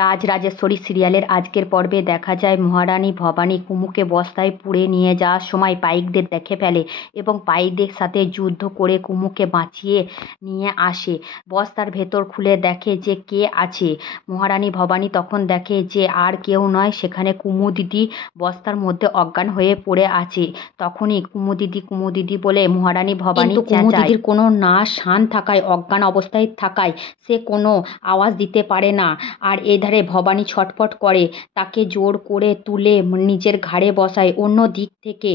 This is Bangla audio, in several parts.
রাজরাজেশ্বরী সিরিয়ালের আজকের পর্বে দেখা যায় মহারানী ভবানী কুমুকে বস্তায় পুরে নিয়ে যাওয়ার সময় পাইকদের দেখে ফেলে এবং পাইকদের সাথে যুদ্ধ করে কুমুকে বাঁচিয়ে নিয়ে আসে। বস্তার ভেতর খুলে দেখে যে কে আছে। মহারানী ভবানী তখন দেখে যে আর কেউ নয়, সেখানে কুমু দিদি বস্তার মধ্যে অজ্ঞান হয়ে পড়ে আছে। তখনই কুমু দিদি বলে মহারানী ভবানী কুমু দিদির কোনো না শান থাকায়, অজ্ঞান অবস্থায় থাকায় সে কোনো আওয়াজ দিতে পারে না। আর এধারে ভবানী ছটফট করে, তাকে জোর করে তুলে নিজের ঘাড়ে বসায়। অন্য দিক থেকে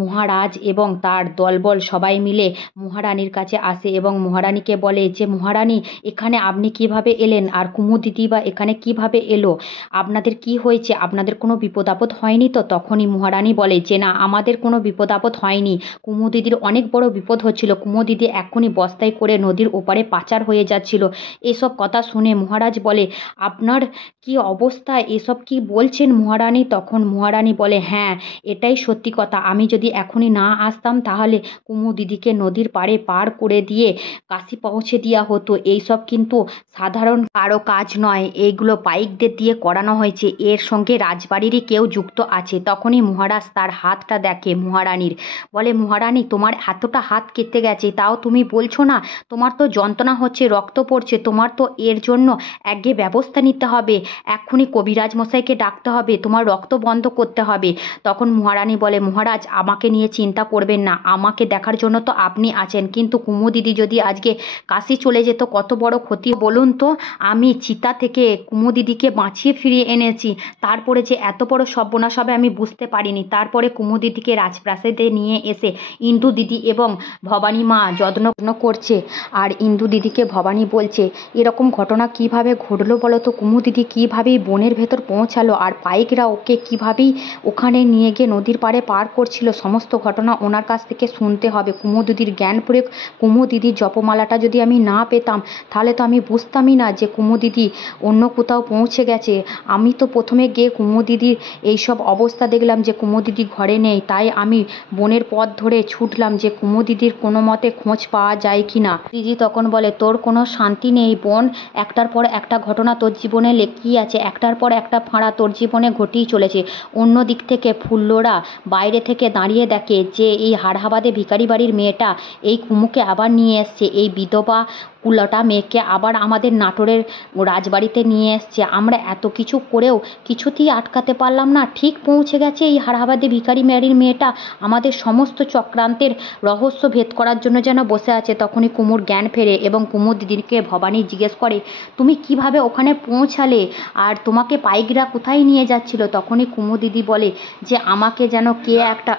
মহারাজ এবং তার দলবল সবাই মিলে মহারানীর কাছে আসে এবং মহারানীকে বলে যে মহারানী, এখানে আপনি কিভাবে এলেন? আর কুমু দিদি বা এখানে কিভাবে এলো? আপনাদের কি হয়েছে? আপনাদের কোনো বিপদ আপদ হয়নি তো? তখনই মহারানী বলে যে না, আমাদের কোনো বিপদ আপদ হয়নি। কুমু দিদির অনেক বড় বিপদ হচ্ছিল। কুমু দিদি এক্ষুনি বস্তায় করে নদীর ওপারে পাচার হয়ে যাচ্ছিল। এসব কথা শুনে মহারাজ বলে আপনার কি অবস্থা? এসব কি বলছেন মহারানী? তখন মহারানী বলে হ্যাঁ, এটাই সত্যি কথা। আমি যদি এখনই না আসতাম তাহলে কুমু দিদিকে নদীর পাড়ে পার করে দিয়ে কাশি পৌঁছে দেওয়া হতো। এইসব কিন্তু সাধারণ কারো কাজ নয়, এইগুলো পাইকদের দিয়ে করানো হয়েছে। এর সঙ্গে রাজবাড়িরই কেউ যুক্ত আছে। তখনই মহারাজ তার হাতটা দেখে মহারানীর, বলে মহারানী, তোমার এতটা হাত কেটে গেছে, তাও তুমি বলছো না? তোমার তো যন্ত্রণা হচ্ছে, রক্ত পড়ছে, তোমার তো এর জন্য আগে ব্যবস্থা নিতে হবে। এক্ষুনি কবিরাজ মশাইকে ডাকতে হবে, তোমার রক্ত বন্ধ করতে হবে। তখন মহারানী বলে মহারাজ, আমাকে নিয়ে চিন্তা করবেন না, আমাকে দেখার জন্য তো আপনি আছেন, কিন্তু কুমু দিদি যদি আজকে কাশি চলে যেত কত বড় ক্ষতি বলুন তো। আমি চিতা থেকে কুমু দিদিকে বাঁচিয়ে ফিরিয়ে এনেছি, তারপরে যে এত বড় সর্বনাশ হবে আমি বুঝতে পারিনি। তারপরে কুমু দিদিকে রাজপ্রাসাদে নিয়ে এসে ইন্দু দিদি এবং ভবানী মা যত্ন করছে। আর ইন্দু দিদিকে ভবানী বলছে এরকম ঘটনা কিভাবে ঘটলো বলো তো? কুমু দিদি কীভাবেই বনের ভেতর পৌঁছালো আর পাইকরা ওকে কীভাবেই ওখানে নিয়ে গিয়ে নদীর পাড়ে পার করছিল, সমস্ত ঘটনা ওনার কাছ থেকে শুনতে হবে। কুমু দিদির জ্ঞান প্রয়োগ, কুমু দিদির জপমালাটা যদি আমি না পেতাম তাহলে তো আমি বুঝতামই না যে কুমু দিদি অন্য কোথাও পৌঁছে গেছে। আমি তো প্রথমে গিয়ে কুমু দিদির এইসব অবস্থা দেখলাম যে কুমু দিদি ঘরে নেই, তাই আমি বনের পথ ধরে ছুটলাম যে কুমু দিদির কোনো মতে খোঁজ পাওয়া যায় কি না। দিদি তখন বলে তোর কোনো শান্তি নেই বোন, একটার পর একটা ঘটনা তোর জীবনে লেগেই আছে, একটার পর একটা ফাঁড়া তোর জীবনে ঘটেই চলেছে। অন্য দিক থেকে ফুল্লরা বাইরে থেকে দাঁড়িয়ে দেখে যে এই হাড়হাবাদে ভিখারি বাড়ির মেয়েটা এই কুমুকে আবার নিয়ে এসছে, এই বিধবা কুলটা মেয়েকে আবার আমাদের নাটোরের রাজবাড়িতে নিয়ে এসছে। আমরা এত কিছু করেও কিছুতেই আটকাতে পারলাম না, ঠিক পৌঁছে গেছে এই হাড়হাবাদে ভিখারি বাড়ির মেয়েটা আমাদের সমস্ত চক্রান্তের রহস্য ভেদ করার জন্য যেন বসে আছে। তখনই কুমুর জ্ঞান ফেরে এবং কুমুর দিদিকে ভবানী জিজ্ঞেস করে তুমি কিভাবে ওখানে পৌঁছালে আর তোমাকে পাইকরা কোথায় নিয়ে যাচ্ছিল? তখনই কুমু দিদি বলে যে আমাকে যেন কে একটা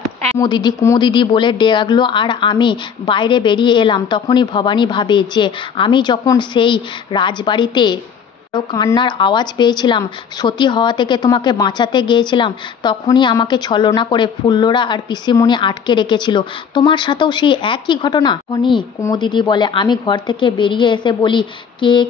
কুমু দিদি বলে ডাকলো আর আমি বাইরে বেরিয়ে এলাম। তখনই ভবানী ভাবে যে আমি যখন সেই রাজবাড়িতে কান্নার আওয়াজ পেয়েছিলাম, সতী হওয়া থেকে তোমাকে বাঁচাতে গিয়েছিলাম, তখনই আমাকে ছলনা করে ফুল্লরা আর পিসিমণি আটকে রেখেছিল। তোমার সাথেও সেই একই ঘটনা? তখনই কুমু দিদি বলে আমি ঘর থেকে বেরিয়ে এসে বলি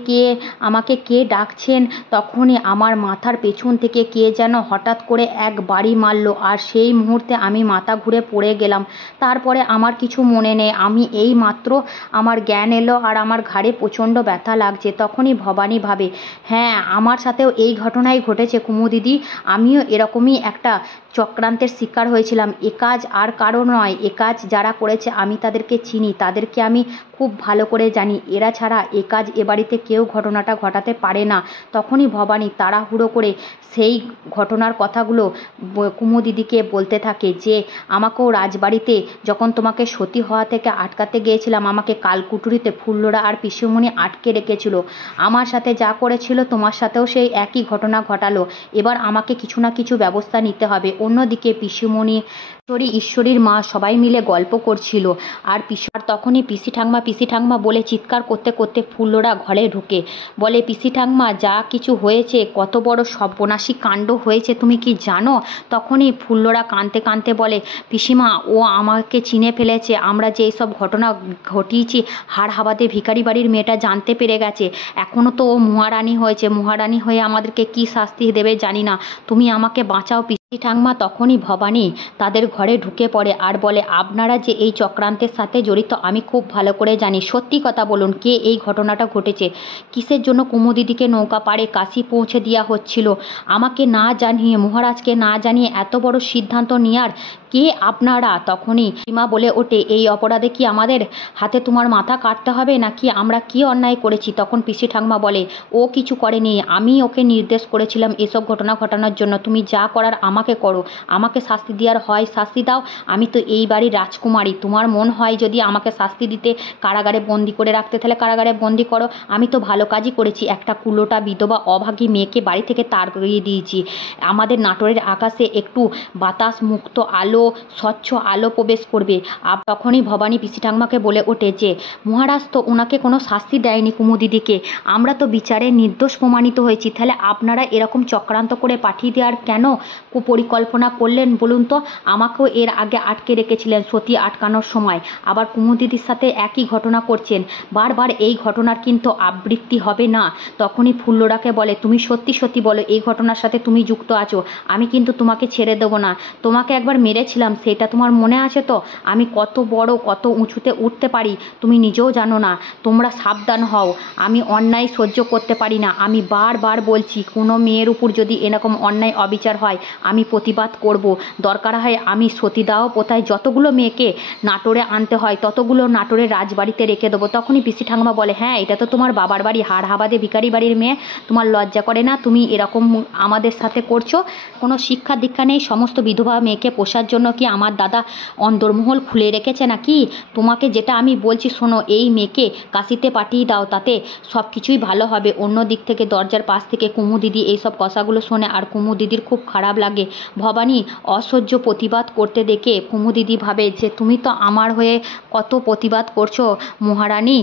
কে আমাকে কে ডাকছেন? তখনই আমার মাথার পেছন থেকে কে যেন হঠাৎ করে এক বাড়ি মারলো আর সেই মুহূর্তে আমি মাথা ঘুরে পড়ে গেলাম। তারপরে আমার কিছু মনে নেই, আমি এই মাত্র আমার জ্ঞান এলো আর আমার ঘাড়ে প্রচণ্ড ব্যথা লাগছে। তখনই ভবানী ভাবে হ্যাঁ, আমার সাথেও এই ঘটনাই ঘটেছে কুমু দিদি, আমিও এরকমই একটা চক্রান্তের শিকার হয়েছিলাম। এ কাজ আর কারো নয়, এ কাজ যারা করেছে আমি তাদেরকে চিনি, তাদেরকে আমি খুব ভালো করে জানি, এরা ছাড়া এ কাজ এ বাড়িতে কেউ ঘটনাটা ঘটাতে পারে না। তখনই ভবানী তাড়াহুড়ো করে সেই ঘটনার কথাগুলো কুমু দিদিকে বলতে থাকে যে আমাকেও রাজবাড়িতে যখন তোমাকে সতী হওয়া থেকে আটকাতে গিয়েছিলাম, আমাকে কালকুটুরিতে ফুল্লরা আর পিসিমণি আটকে রেখেছিল। আমার সাথে যা করেছিল তোমার সাথেও সেই একই ঘটনা ঘটালো। এবার আমাকে কিছু না কিছু ব্যবস্থা নিতে হবে। অন্যদিকে পিসিমণি ঈশ্বরীর মা সবাই মিলে গল্প করছিল আর তখনই পিসি ঠাকমা বলে চিৎকার করতে করতে ফুল্লরা ঘরে ঢুকে বলে পিসি ঠাকমা, যা কিছু হয়েছে, কত বড় সর্বনাশী কাণ্ড হয়েছে তুমি কি জানো? তখনই ফুল্লরা কাঁদতে বলে পিসিমা, ও আমাকে চিনে ফেলেছে, আমরা যে সব ঘটনা ঘটিয়েছি হাড়হাবাদে ভিখারি বাড়ির মেয়েটা জানতে পেরে গেছে। এখনও তো ও মহারানী হয়েছে, মহারানী হয়ে আমাদেরকে কি শাস্তি দেবে জানি না, তুমি আমাকে বাঁচাও। ঠাকমা তখনই ভবানী তাদের ঘরে ঢুকে পড়ে আর বলে, আপনারা যে এই চক্রান্তের সাথে জড়িত আমি খুব ভালো করে জানি। সত্যি কথা বলুন, কে এই ঘটনাটা ঘটেছে? কিসের জন্য কুমুদিদিকে নৌকা পাড়ে কাশি পৌঁছে দেওয়া হচ্ছিল? আমাকে না জানিয়ে, মহারাজকে না জানিয়ে এত বড় সিদ্ধান্ত নেওয়ার কে আপনারা? তখনই সীমা বলে ওঠে, এই অপরাধে কি আমাদের হাতে তোমার মাথা কাটতে হবে নাকি? আমরা কি অন্যায় করেছি? তখন পিসি ঠাকমা বলে, ও কিছু করেনি, আমি ওকে নির্দেশ করেছিলাম এসব ঘটনা ঘটানোর জন্য। তুমি যা করার আমাকে করো, আমাকে শাস্তি দেওয়ার হয় শাস্তি দাও। আমি তো এই বাড়ির রাজকুমারী। তোমার মন হয় যদি আমাকে শাস্তি দিতে, কারাগারে বন্দি করে রাখতে, তাহলে কারাগারে বন্দি করো। আমি তো ভালো কাজই করেছি। একটা কুলোটা বিধবা অভাগী মেয়েকে বাড়ি থেকে তাড় করিয়ে দিয়েছি। আমাদের নাটোরের আকাশে একটু বাতাস মুক্ত আলো, স্বচ্ছ আলো প্রবেশ করবে। তখনই ভবানী পিসি ঠাকমাকে বলে ওঠে যে, মহারাজ তো ওনাকে কোনো শাস্তি দেয়নি কুমুদিদিকে, আমরা তো বিচারে নির্দোষ প্রমাণিত হয়েছি, তাহলে আপনারা এরকম চক্রান্ত করে পাঠিয়ে দেওয়ার কেন কুপরিকল্পনা করলেন বলুন তো? আমাকেও এর আগে আটকে রেখেছিলেন সতী আটকানোর সময়, আবার কুমুদিদির সাথে একই ঘটনা করছেন। বারবার এই ঘটনার কিন্তু আবৃত্তি হবে না। তখনই ফুল্লরাকে বলে, তুমি সত্যি সত্যি বলো এই ঘটনার সাথে তুমি যুক্ত আছো, আমি কিন্তু তোমাকে ছেড়ে দেবো না। তোমাকে একবার মেরেছিলাম, সেটা তোমার মনে আছে তো? আমি কত বড়, কত উঁচুতে উঠতে পারি তুমি নিজেও জানো না। তোমরা সাবধান হও, আমি অন্যায় সহ্য করতে পারি না। আমি বারবার বলছি, কোনো মেয়ের উপর যদি এরকম অন্যায় অবিচার হয় আমি প্রতিবাদ করব। দরকার হয় আমি সতীদাহ প্রথায় যতগুলো মেয়েকে নাটোরে আনতে হয় ততগুলো নাটোরের রাজবাড়িতে রেখে দেবো। তখনই পিসি ঠাকুমা বলে, হ্যাঁ এটা তো তোমার বাবার বাড়ি, হাড় হাবাদে ভিখারি বাড়ির মেয়ে, তোমার লজ্জা করে না? তুমি এরকম আমাদের সাথে করছো? কোনো শিক্ষা দীক্ষা নেই, সমস্ত বিধবা মেয়েকে পোষার জন্য কি আমার দাদা অন্দরমহল খুলে রেখেছে নাকি? তোমাকে যেটা আমি বলছি শোনো, এই মেয়েকে কাশিতে পাঠিয়ে দাও, তাতে সব কিছুই ভালো হবে। অন্য দিক থেকে দরজার পাশ থেকে কুমুদিদি এইসব কথাগুলো শোনে আর কুমুদিদির খুব খারাপ লাগে। ভবানী অসহ্য প্রতিবাদ করতে দেখে কুমুদিদি ভাবে যে, তুমি তো আমার হয়ে কত প্রতিবাদ করছো মহারানী,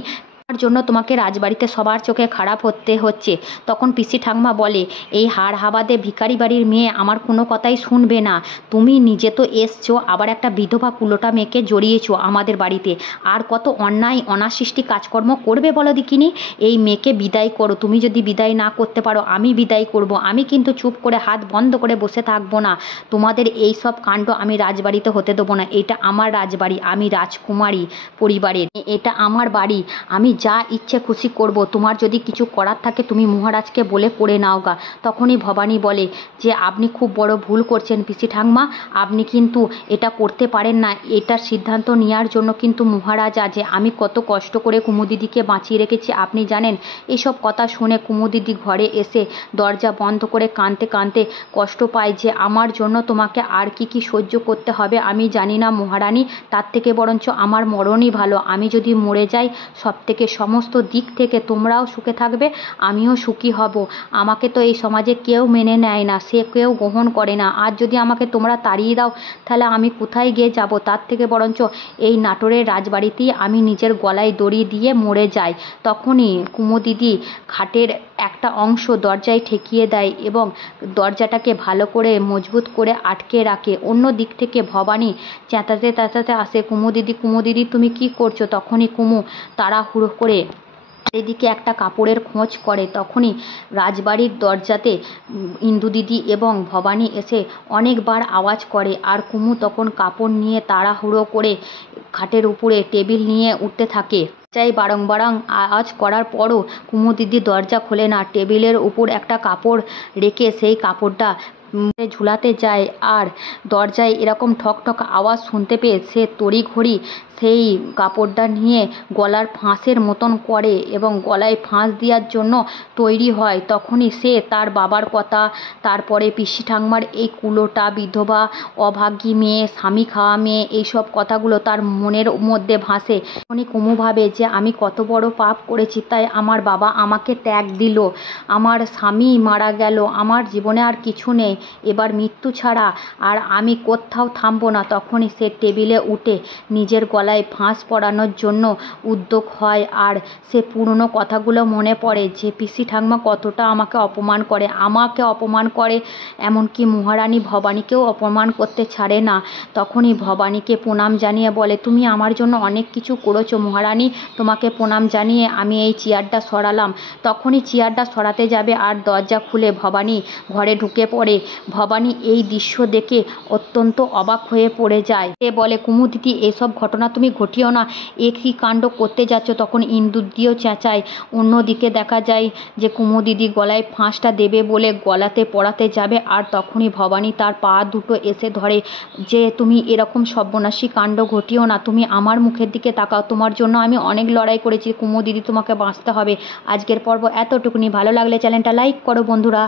তার জন্য তোমাকে রাজবাড়িতে সবার চোখে খারাপ হতে হচ্ছে। তখন পিসি ঠাকমা বলে, এই হাড় হাবাদে ভিখারি বাড়ির মেয়ে আমার কোনো কথাই শুনবে না। তুমি নিজে তো এসছো, আবার একটা বিধবা কুলোটা মেয়েকে জড়িয়েছো আমাদের বাড়িতে। আর কত অন্যায় অনাসৃষ্টি কাজকর্ম করবে বলো দেখিনি? এই মেয়েকে বিদায় করো। তুমি যদি বিদায় না করতে পারো আমি বিদায় করব। আমি কিন্তু চুপ করে হাত বন্ধ করে বসে থাকবো না। তোমাদের এই সব কাণ্ড আমি রাজবাড়িতে হতে দেবো না। এটা আমার রাজবাড়ি, আমি রাজকুমারী পরিবারের, এটা আমার বাড়ি, আমি যা ইচ্ছে খুশি করব। তোমার যদি কিছু করার থাকে তুমি মহারাজকে বলে করে নাও গা। তখনই ভবানী বলে যে, আপনি খুব বড় ভুল করছেন পিসি ঠাকমা, আপনি কিন্তু এটা করতে পারেন না। এটার সিদ্ধান্ত নেওয়ার জন্য কিন্তু মহারাজ আছে। আমি কত কষ্ট করে কুমুদিদিকে বাঁচিয়ে রেখেছি আপনি জানেন? এসব কথা শুনে কুমুদিদি ঘরে এসে দরজা বন্ধ করে কাঁদতে কাঁদতে কষ্ট পায় যে, আমার জন্য তোমাকে আর কি কি সহ্য করতে হবে আমি জানি না মহারানী, তার থেকে বরঞ্চ আমার মরণই ভালো। আমি যদি মরে যাই সব থেকে সমস্ত দিক থেকে তোমরাও সুখে থাকবে, আমিও সুখী হব। আমাকে তো এই সমাজে কেউ মেনে নেয় না, সে কেউ গ্রহণ করে না। আর যদি আমাকে তোমরা তাড়িয়ে দাও তাহলে আমি কোথায় গিয়ে যাব? তার থেকে বরঞ্চ এই নাটোরের রাজবাড়িতেই আমি নিজের গলায় দড়ি দিয়ে মরে যাই। তখনই কুমুদিদি খাটের একটা অংশ দরজায় ঠেকিয়ে দেয় এবং দরজাটাকে ভালো করে মজবুত করে আটকে রাখে। অন্য দিক থেকে ভবানী চেঁচাতে চেঁচাতে আসে, কুমুদিদি কুমুদিদি তুমি কি করছো? তখনই কুমু তাড়াহুড়ো করে এদিকে একটা কাপড়ের খোঁজ করে। তখনই রাজবাড়ির দরজাতে ইন্দুদিদি এবং ভবানী এসে অনেকবার আওয়াজ করে আর কুমু তখন কাপড় নিয়ে তাড়াহুড়ো করে খাটের উপরে টেবিল নিয়ে উঠতে থাকে। চাই বারংবার আওয়াজ করার পরও কুমুদিদি দরজা খোলে না। টেবিলের উপর একটা কাপড় রেখে সেই কাপড়টা ঝুলাতে যায় আর দরজায় এরকম ঠক ঠক আওয়াজ শুনতে পেয়ে সে তড়িঘড়ি সেই কাপড়টা নিয়ে গলার ফাঁসের মতন করে এবং গলায় ফাঁস দেওয়ার জন্য তৈরি হয়। তখনই সে তার বাবার কথা, তারপরে পিসি ঠাকমার এই কুলোটা বিধবা অভাগী মেয়ে, স্বামী খাওয়া মেয়ে, এইসব কথাগুলো তার মনের মধ্যে ভাসে। তখনই কুমু ভাবে যে, আমি কত বড় পাপ করেছি, তাই আমার বাবা আমাকে ত্যাগ দিল, আমার স্বামী মারা গেল, আমার জীবনে আর কিছু নেই, এবার মৃত্যু ছাড়া আর আমি কোথাও থামবো না। তখনই সে টেবিলে উঠে নিজের গলায় ফাঁস পরানোর জন্য উদ্যোগ হয় আর সে পুরনো কথাগুলো মনে পড়ে যে পিসি ঠাকমা কতটা আমাকে অপমান করে, এমনকি মহারানী ভবানীকেও অপমান করতে ছাড়ে না। তখনই ভবানীকে প্রণাম জানিয়ে বলে, তুমি আমার জন্য অনেক কিছু করেছো মহারানী, তোমাকে প্রণাম জানিয়ে আমি এই চেয়ারটা সরালাম। তখনই চেয়ারটা সরাতে যাবে আর দরজা খুলে ভবানী ঘরে ঢুকে পড়ে ভবানী এই দৃশ্য দেখে অত্যন্ত অবাক হয়ে পড়ে যায়। সে বলে, কুমুদিদি, এসব ঘটনা তুমি ঘটিও না, এ কী কাণ্ড করতে যাচ্ছ? তখন ইন্দুদিও চেঁচায়। অন্যদিকে দেখা যায় যে কুমুদিদি গলায় ফাঁসটা দেবে বলে গলাতে পরাতে যাবে, আর তখনই ভবানী তার পা দুটো এসে ধরে যে তুমি এরকম সর্বনাশী কাণ্ড ঘটিও না, তুমি আমার মুখের দিকে তাকাও, তোমার জন্য আমি অনেক লড়াই করেছি কুমুদিদি, তোমাকে বাঁচতে হবে। আজকের পর্ব এতটুকুনি। ভালো লাগলে চ্যানেলটা লাইক করো বন্ধুরা।